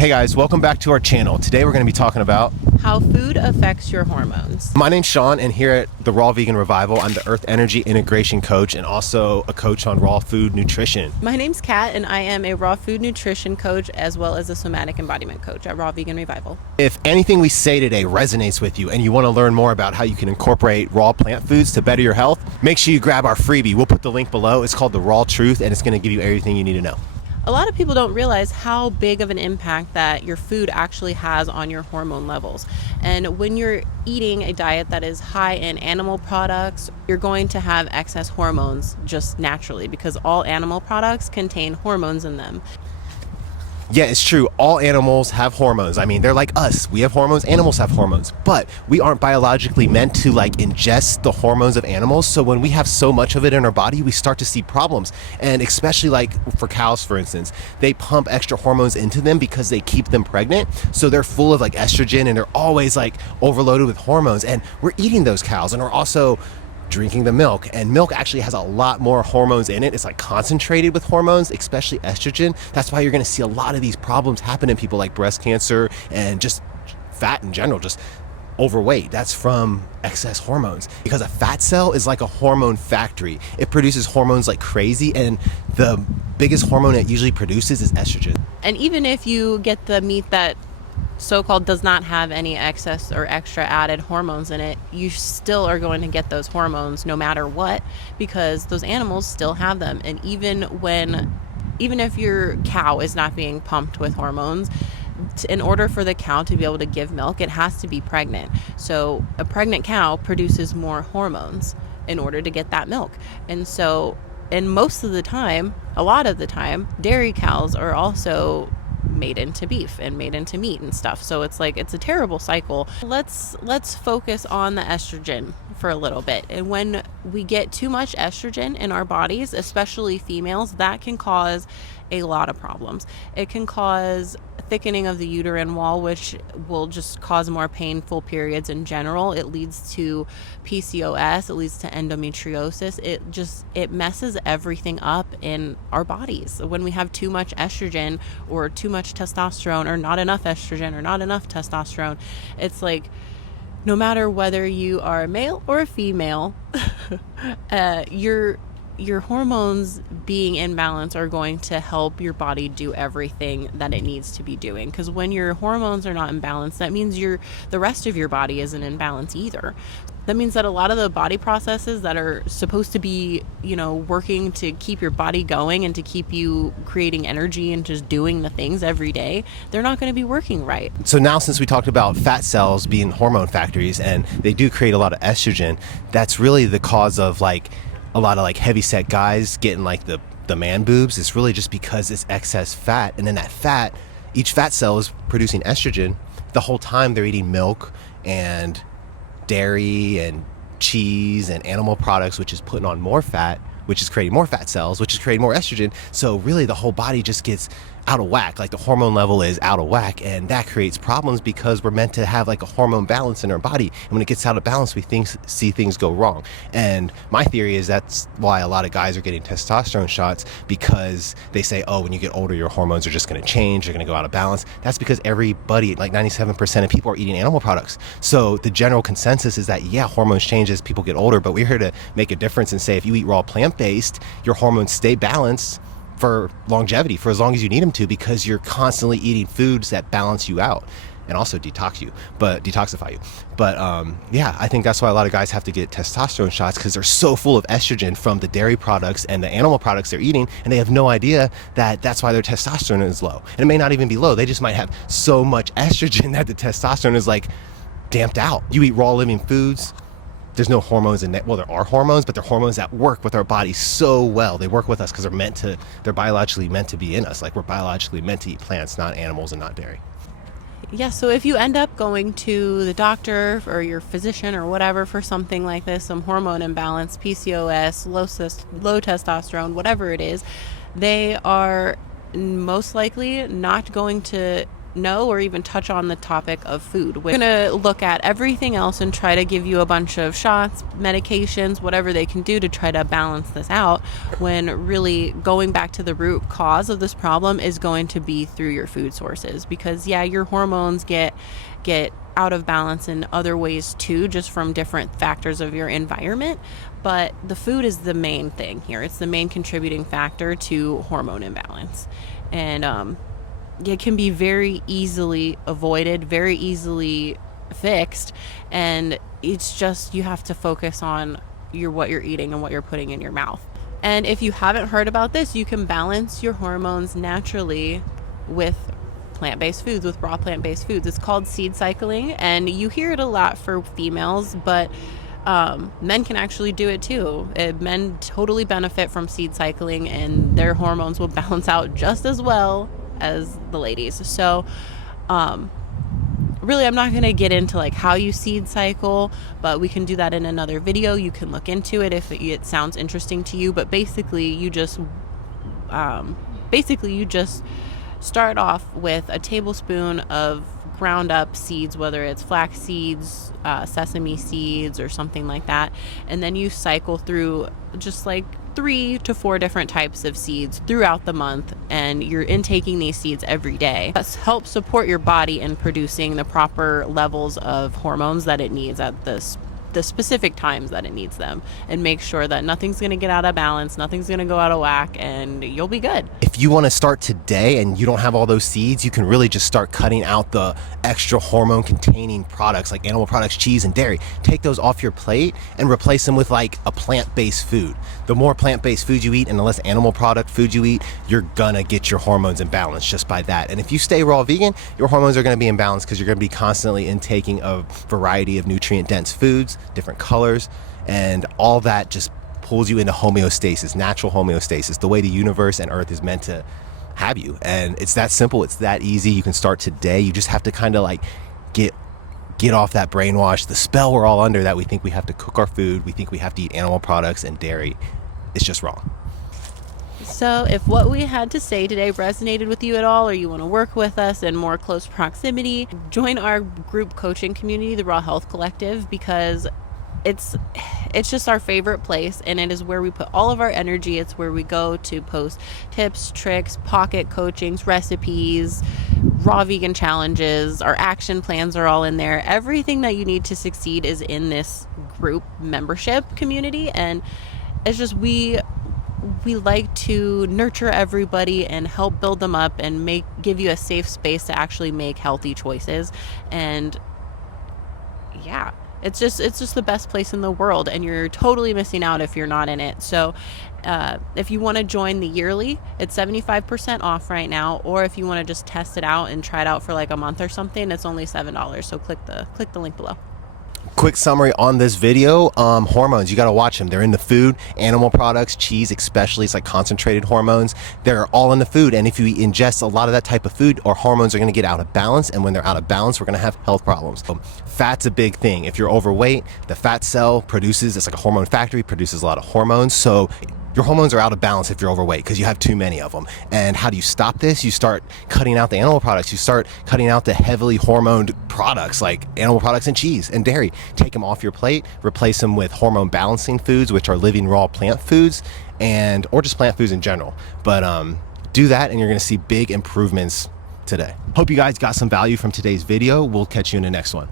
Hey guys, welcome back to our channel. Today we're going to be talking about how food affects your hormones. My name's Sean, and here at the Raw Vegan Revival, I'm the Earth Energy Integration Coach and also a coach on raw food nutrition. My name's Kat, and I am a raw food nutrition coach as well as a somatic embodiment coach at Raw Vegan Revival. If anything we say today resonates with you and you want to learn more about how you can incorporate raw plant foods to better your health, make sure you grab our freebie. We'll put the link below. It's called The Raw Truth, and it's going to give you everything you need to know. A lot of people don't realize how big of an impact that your food actually has on your hormone levels. And when you're eating a diet that is high in animal products, you're going to have excess hormones just naturally because all animal products contain hormones in them. Yeah, it's true. All animals have hormones. I mean, they're like us. We have hormones. Animals have hormones. But we aren't biologically meant to ingest the hormones of animals. So when we have so much of it in our body, we start to see problems. And especially for cows, for instance, they pump extra hormones into them because they keep them pregnant. So they're full of estrogen and they're always overloaded with hormones. And we're eating those cows, and we're also drinking the milk, and milk actually has a lot more hormones in it. It's concentrated with hormones, especially estrogen. That's why you're going to see a lot of these problems happen in people like breast cancer and just fat in general, just overweight. That's from excess hormones, because a fat cell is like a hormone factory. It produces hormones like crazy, and the biggest hormone it usually produces is estrogen. And even if you get the meat that so-called does not have any excess or extra added hormones in it, you still are going to get those hormones no matter what, because those animals still have them. And even if your cow is not being pumped with hormones, in order for the cow to be able to give milk, it has to be pregnant. So a pregnant cow produces more hormones in order to get that milk. And most of the time, a lot of the time, dairy cows are also made into beef and made into meat and stuff. So it's a terrible cycle. Let's focus on the estrogen for a little bit. And when we get too much estrogen in our bodies, especially females, that can cause a lot of problems. It can cause thickening of the uterine wall, which will just cause more painful periods in general. It leads to PCOS, it leads to endometriosis. It messes everything up in our bodies. When we have too much estrogen or too much testosterone, or not enough estrogen or not enough testosterone, it's no matter whether you are a male or a female, your hormones being in balance are going to help your body do everything that it needs to be doing. Because when your hormones are not in balance, that means the rest of your body isn't in balance either. That means that a lot of the body processes that are supposed to be, working to keep your body going and to keep you creating energy and just doing the things every day, they're not going to be working right. So now, since we talked about fat cells being hormone factories and they do create a lot of estrogen, that's really the cause of a lot of heavy set guys getting the man boobs. It's really just because it's excess fat, and then that fat, each fat cell is producing estrogen the whole time they're eating milk and dairy and cheese and animal products, which is putting on more fat, which is creating more fat cells, which is creating more estrogen. So really the whole body just gets out of whack. The hormone level is out of whack, and that creates problems because we're meant to have a hormone balance in our body. And when it gets out of balance, we see things go wrong. And my theory is that's why a lot of guys are getting testosterone shots, because they say, oh, when you get older, your hormones are just going to change, they're going to go out of balance. That's because everybody, 97% of people, are eating animal products. So the general consensus is that, yeah, hormones change as people get older, but we're here to make a difference and say if you eat raw plant-based, your hormones stay balanced for longevity, for as long as you need them to, because you're constantly eating foods that balance you out and also detoxify you. But yeah, I think that's why a lot of guys have to get testosterone shots, because they're so full of estrogen from the dairy products and the animal products they're eating, and they have no idea that that's why their testosterone is low. And it may not even be low, they just might have so much estrogen that the testosterone is damped out. You eat raw living foods, there's no hormones in that. Well, there are hormones, but they're hormones that work with our bodies so well. They work with us because they're biologically meant to be in us. We're biologically meant to eat plants, not animals and not dairy. Yeah, so if you end up going to the doctor or your physician or whatever for something like this, some hormone imbalance, PCOS, low testosterone, whatever it is, they are most likely not going to know or even touch on the topic of food. We're going to look at everything else and try to give you a bunch of shots, medications, whatever they can do to try to balance this out, when really going back to the root cause of this problem is going to be through your food sources. Because yeah, your hormones get out of balance in other ways too, just from different factors of your environment, but the food is the main thing here. It's the main contributing factor to hormone imbalance. And it can be very easily avoided, very easily fixed, and it's just, you have to focus on what you're eating and what you're putting in your mouth. And if you haven't heard about this, you can balance your hormones naturally with plant-based foods, with raw plant-based foods. It's called seed cycling, and you hear it a lot for females, but men can actually do it too. Men totally benefit from seed cycling, and their hormones will balance out just as well as the ladies. So really, I'm not going to get into like how you seed cycle, but we can do that in another video. You can look into it if it sounds interesting to you. But basically you just start off with a tablespoon of ground up seeds, whether it's flax seeds, sesame seeds, or something like that, and then you cycle through just like 3 to 4 different types of seeds throughout the month, and you're intaking these seeds every day. This helps support your body in producing the proper levels of hormones that it needs at the specific times that it needs them, and make sure that nothing's going to get out of balance, nothing's going to go out of whack, and you'll be good. If you want to start today and you don't have all those seeds, you can really just start cutting out the extra hormone containing products like animal products, cheese, and dairy. Take those off your plate and replace them with like a plant-based food. The more plant-based food you eat and the less animal product food you eat, you're gonna get your hormones in balance just by that. And if you stay raw vegan, your hormones are gonna be in balance because you're gonna be constantly intaking a variety of nutrient-dense foods, different colors, and all that just pulls you into homeostasis, natural homeostasis, the way the universe and earth is meant to have you. And it's that simple, it's that easy. You can start today. You just have to kind of like get off that brainwash, the spell we're all under, that we think we have to cook our food, we think we have to eat animal products and dairy. It's just wrong. So if what we had to say today resonated with you at all, or you want to work with us in more close proximity, join our group coaching community, the Raw Health Collective, because it's just our favorite place, and it is where we put all of our energy. It's where we go to post tips, tricks, pocket coachings, recipes, raw vegan challenges. Our action plans are all in there. Everything that you need to succeed is in this group membership community, and it's just we like to nurture everybody and help build them up and give you a safe space to actually make healthy choices. And yeah, it's just the best place in the world, and you're totally missing out if you're not in it. So if you want to join the yearly, it's 75% off right now, or if you want to just test it out and try it out for like a month or something, it's only $7. So click the link below. Quick summary on this video. Hormones, you got to watch them. They're in the food, animal products, cheese especially. It's like concentrated hormones. They're all in the food, and if you ingest a lot of that type of food, our hormones are going to get out of balance, and when they're out of balance, we're going to have health problems. Fat's a big thing. If you're overweight, the fat cell it's like a hormone factory, produces a lot of hormones. So your hormones are out of balance if you're overweight because you have too many of them. And how do you stop this? You start cutting out the animal products. You start cutting out the heavily hormoned products like animal products and cheese and dairy. Take them off your plate, replace them with hormone balancing foods, which are living raw plant foods, or just plant foods in general. But do that and you're going to see big improvements today. Hope you guys got some value from today's video. We'll catch you in the next one.